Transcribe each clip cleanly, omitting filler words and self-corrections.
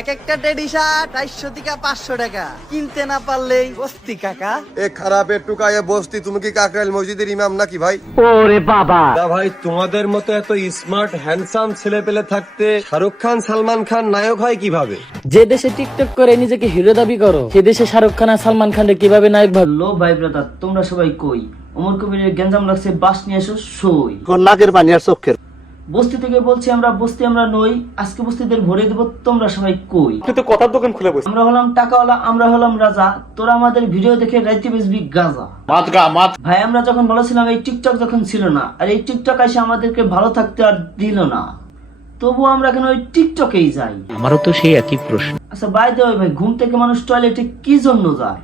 এক একটা teddy shirt 450 থেকে 500 টাকা, কিনতে না পারলেই বস্তি কাকা। এ খারাপের টুকায়ে বস্তি, তুমি কি কাকরাইল মসজিদের ইমাম নাকি ভাই? ওরে বাবা, ভাই তোমাদের মতো এত স্মার্ট হ্যান্ডসাম ছেলে পেলে থাকতে শাহরুখ খান সালমান খান নায়ক হয় কিভাবে? যে দেশে টিকটক করে নিজেকে হিরো দাবি করো, সে দেশে শাহরুখ খান আর সালমান খান কিভাবে নায়ক ভাবে? লো ভাই ব্রাদার, তোমরা সবাই কই? ওমর কবিরের গ্যাঞ্জাম লাগছে, বাস নিয়ে এসো সই। নাকের পানি আর চোখের বস্তি থেকে বলছি আমরা, বস্তি আমরা নই, আজকে বস্তিদের ভরে দেবো। তোমরা সবাই কই? তো কথার দোকান খুলে বসে আমরা হলাম টাকাওয়ালা, আমরা হলাম রাজা, তোরা আমাদের ভিডিও দেখে রাইতে বেচবি গাজা। ভাই আমরা যখন ভালো ছিলাম, এই টিকটক যখন ছিল না, আর এই টিকটক এসে আমাদেরকে ভালো থাকতে আর দিল না, তবু আমরা কেন ওই টিকটকেই যাই? আমারও তো সেই একই প্রশ্ন। আচ্ছা বাই দ্য ওয়ে ভাই, ঘুম থেকে মানুষ টয়লেটে কি জন্য যায়?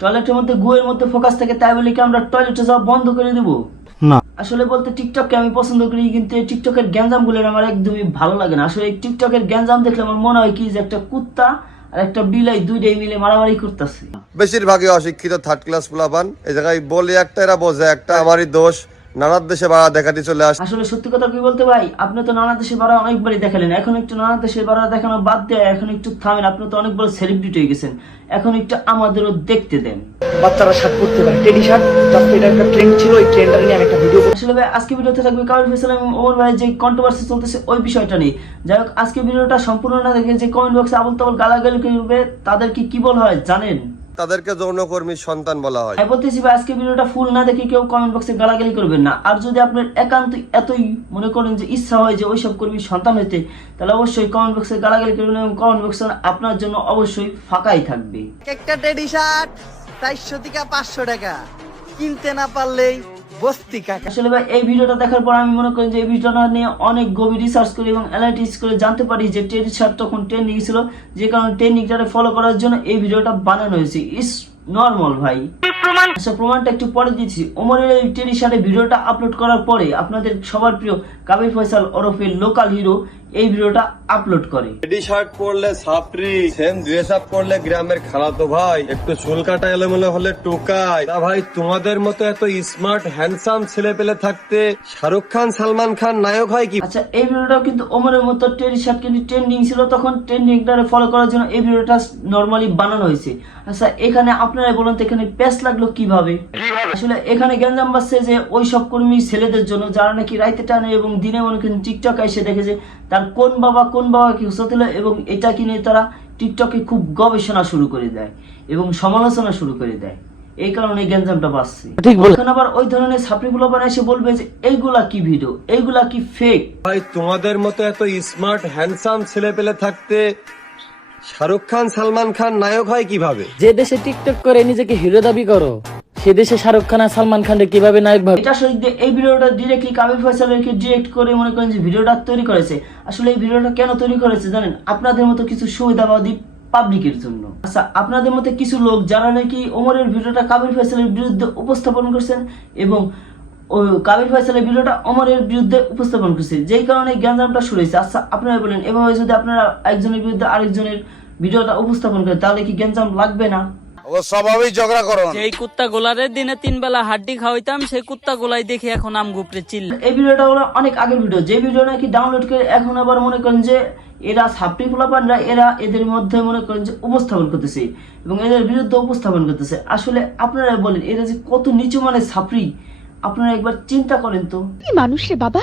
টয়লেটের মধ্যে গুয়ের মধ্যে ফোকাস থাকে, তাই বলে কি আমরা টয়লেটে যাওয়া বন্ধ করে দেবো? না। আসলে বলতে টিকটককে আমি পছন্দ করি, কিন্তু এই টিকটকের গ্যাঞ্জাম গুলো আমার একদমই ভালো লাগে না। আসলে এই টিকটকের গ্যাঞ্জাম দেখলে আমার মনে হয় কি যে একটা কুত্তা আর একটা বিলাই দুইটাই মিলে মারামারি করতেছে। বেশিরভাগই অশিক্ষিত থার্ড ক্লাস পোলাপান, এই জায়গায় বলে একটা এরা বোঝে একটা, আমারই দোষ। নানার দেশে বাড়া দেখাতে চলে আসে। আসলে সত্যি কথা কি বলতে ভাই, আপনি তো নানা দেশে বাড়া অনেকবারই দেখালেন, এখন একটু নানা দেশে বাড়া দেখানো বাদ দেয়, এখন একটু থামেন। আপনি তো অনেক বড় সেলিব্রিটি হয়ে গেছেন, এখন একটু আমাদেরও দেখতে দেন। বাচ্চারা শার্ট পরতে পারে, টেডি শার্ট, জাস্ট এটা একটা ট্রেন্ড ছিল, এই ট্রেন্ডটা নিয়ে আমি একটা ভিডিও আসলে ভাই আজকে ভিডিওতে থাকবে কাবিল ফয়সাল এবং ওমর ভাই যে কন্ট্রোভার্সি চলতেছে ওই বিষয়টা নিয়ে। যাই হোক, আজকে ভিডিওটা সম্পূর্ণ না দেখে যে কমেন্ট বক্সে আবল তাবল গালাগালি করবে তাদেরকে কি বলা হয় জানেন? তাদেরকে যৌনকর্মীর সন্তান বলা হয়। আমি বলতেছি ভাই, আজকে ভিডিওটা ফুল না দেখে কেউ কমেন্ট বক্সে গালাগালি করবেন না। আর যদি আপনার একান্ত এতই মনে করেন যে ইচ্ছা হয় যে ওইসব কর্মীর সন্তান হইতে, তাহলে অবশ্যই কমেন্ট বক্সে গালাগালি করবেন এবং কমেন্ট বক্স আপনার জন্য অবশ্যই ফাঁকাই থাকবে। এক একটা টেডি শার্ট 400 থেকে 500 টাকা, কিনতে না পারলেই বস্তি কাকা। আসলে ভাই এই ভিডিওটা দেখার পর আমি মনে করি যে এই ভিডিওটা নিয়ে অনেক গভীর রিসার্চ করি এবং অ্যানালাইসিস করে জানতে পারি যে টেডি শার্ট তখন ট্রেন্ডিং ছিল, যে কারণে ট্রেন্ডিংটারে ফলো করার জন্য এই ভিডিওটা বানানো হয়েছে। ইস নরমাল ভাই, আচ্ছা প্রমাণটা একটু পরে দিচ্ছি। ওমরের এই টেডি শার্টের ভিডিওটা আপলোড করার পরে আপনাদের সবার প্রিয় কাবিল ফয়সাল ওরফে লোকাল হিরো এই ভিডিওটা আপলোড করে। টেডি শার্ট পরলে ছাপরি, সেম ড্রেস আপ করলে গ্রামের খালাতো ভাই, একটু চুল কাটা এলোমেলো হলে টোকাই। তা ভাই তোমাদের মতো এত স্মার্ট হ্যান্ডসাম ছেলে পেলে থাকতে শাহরুখ খান সালমান খান নায়ক হয় কি? আচ্ছা এই ভিডিওটাও কিন্তু ওমরের মতো টেডি শার্ট কিন্তু ট্রেন্ডিং ছিল, তখন ট্রেন্ডিংটারে ফলো করার জন্য এই ভিডিওটা নরমালি বানানো হয়েছে। আচ্ছা এখানে আপনারা বলুন তো এখানে প্যাচ লাগলো কিভাবে? আসলে এখানে গ্যাঞ্জাম বাজছে যে ওই সব কর্মী ছেলেদের জন্য যারা নাকি রাইতে টানে এবং দিনে মনে করেন টিকটক এসে দেখে যে তার কোন বাবা কি হচ্ছিল, এবং এটা কিনে তারা টিকটকে খুব গবেষণা শুরু করে দেয় এবং সমালোচনা শুরু করে দেয়। এই কারণে গ্যাঞ্জামটা বাজছে। এখন আবার ওই ধরনের ছাত্রীগুলো এসে বলবে যে এইগুলা কি ভিডিও, এইগুলা কি ফেক। ভাই তোমাদের মতো এত স্মার্ট হ্যান্ডসাম ছেলে পেলে থাকতে শাহরুখ খান সালমান খান নায়ক হয় কিভাবে? যে দেশে টিকটক করে নিজেকে হিরো দাবি করো, সে দেশে শাহরুখ খান আর সালমান খান কিভাবে নায়ক ভাবে? এটা আসলে এই ভিডিওটা ডিরেক্টলি কাবিল ফয়সালকে ডিরেক্ট করে মনে করেন যে ভিডিওটা তৈরি করেছে। আসলে এই ভিডিওটা কেন তৈরি করেছে জানেন? আপনাদের মতো কিছু সুবিধাবাদী পাবলিকের জন্য। আচ্ছা আপনাদের মতো কিছু লোক যারা নাকি ওমরের ভিডিওটা কাবিল ফয়সালের বিরুদ্ধে উপস্থাপন করছেন এবং ওই কাবিল ফয়সালের ভিডিওটা ওমরের বিরুদ্ধে উপস্থাপন করছে, যেই কারণে গ্যাঞ্জামটা শুরু হয়েছে। আচ্ছা আপনারা বলেন, এভাবে যদি আপনারা একজনের বিরুদ্ধে আরেকজনের ভিডিওটা উপস্থাপন করেন তাহলে কি গ্যাঞ্জাম লাগবে না? ও স্বভাবই ঝগড়া করো। এই কুত্তা গোলারের দিনে 3 বেলা হাড্ডি খাওয়াইতাম, সেই কুত্তা গোলাই দেখে এখন আম গুপড়ে চিল্লা। এই ভিডিওটা হলো অনেক আগের ভিডিও, যে ভিডিও নাকি ডাউনলোড করে এখন আবার মনে করেন যে এরা ছাত্রী পোলাপানরা এরা এদের মধ্যে মনে করেন যে উপস্থাপন করতেছে এবং এদের বিরুদ্ধে উপস্থাপন করতেছে। আসলে আপনারা বলেন এরা যে কত নিচু মানের ছাত্রী, আপনারা একবার চিন্তা করেন তো। মানুষ রে বাবা।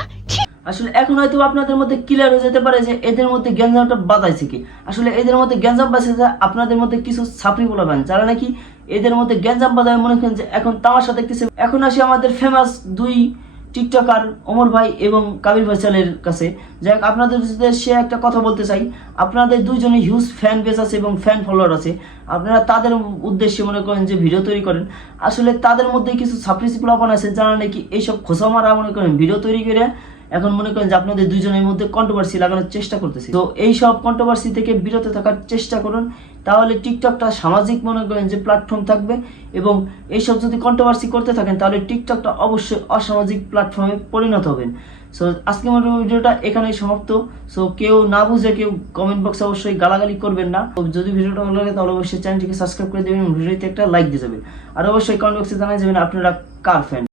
আসলে এখন হয়তো আপনাদের মধ্যে ক্লিয়ার হয়ে যেতে পারে যে এদের মধ্যে গ্যাঞ্জামটা বাজাইছে কি। আসলে এদের মধ্যে গ্যাঞ্জাম বাজাইছে আপনাদের মধ্যে কিছু ছাত্রী বলাবেন যারা নাকি এদের মধ্যে গ্যাঞ্জাম বাজায় মনে করেন যে এখন তামাশা দেখতেছে। এখন আসি আমাদের ফেমাস দুই টিকটকার ওমর ভাই এবং কাবিল ফয়সালের কাছে। যাই হোক আপনাদের সে একটা কথা বলতে চাই, আপনাদের দুইজনে হিউজ ফ্যান বেস আছে এবং ফ্যান ফলোয়ার আছে, আপনারা তাদের উদ্দেশ্যে মনে করেন যে ভিডিও তৈরি করেন। আসলে তাদের মধ্যে কিছু ছাত্রী পোলাপান আছে যারা নাকি এইসব খোসামারা মনে করেন ভিডিও তৈরি করে এখন মনে করেন যে আপনাদের দুইজনের মধ্যে কন্ট্রোভার্সি লাগানোর চেষ্টা করতেছে। তো এই সব কন্ট্রোভার্সি থেকে বিরত থাকার চেষ্টা করুন, তাহলে টিকটকটা সামাজিক মনে করেন যে প্ল্যাটফর্ম থাকবে এবং এইসব যদি কন্ট্রোভার্সি করতে থাকেন তাহলে টিকটকটা অবশ্যই অসামাজিক প্ল্যাটফর্মে পরিণত হবেন। সো আজকে আমার ভিডিওটা এখানেই সমাপ্ত। সো কেউ না বুঝে কেউ কমেন্ট বক্সে অবশ্যই গালাগালি করবেন না। তো যদি ভিডিওটা ভালো লাগে তাহলে অবশ্যই চ্যানেলটিকে সাবস্ক্রাইব করে দেবেন, ভিডিওতে একটা লাইক দিয়ে যাবেন, আর অবশ্যই কমেন্ট বক্সে জানাই যাবেন আপনারা কার ফ্যান।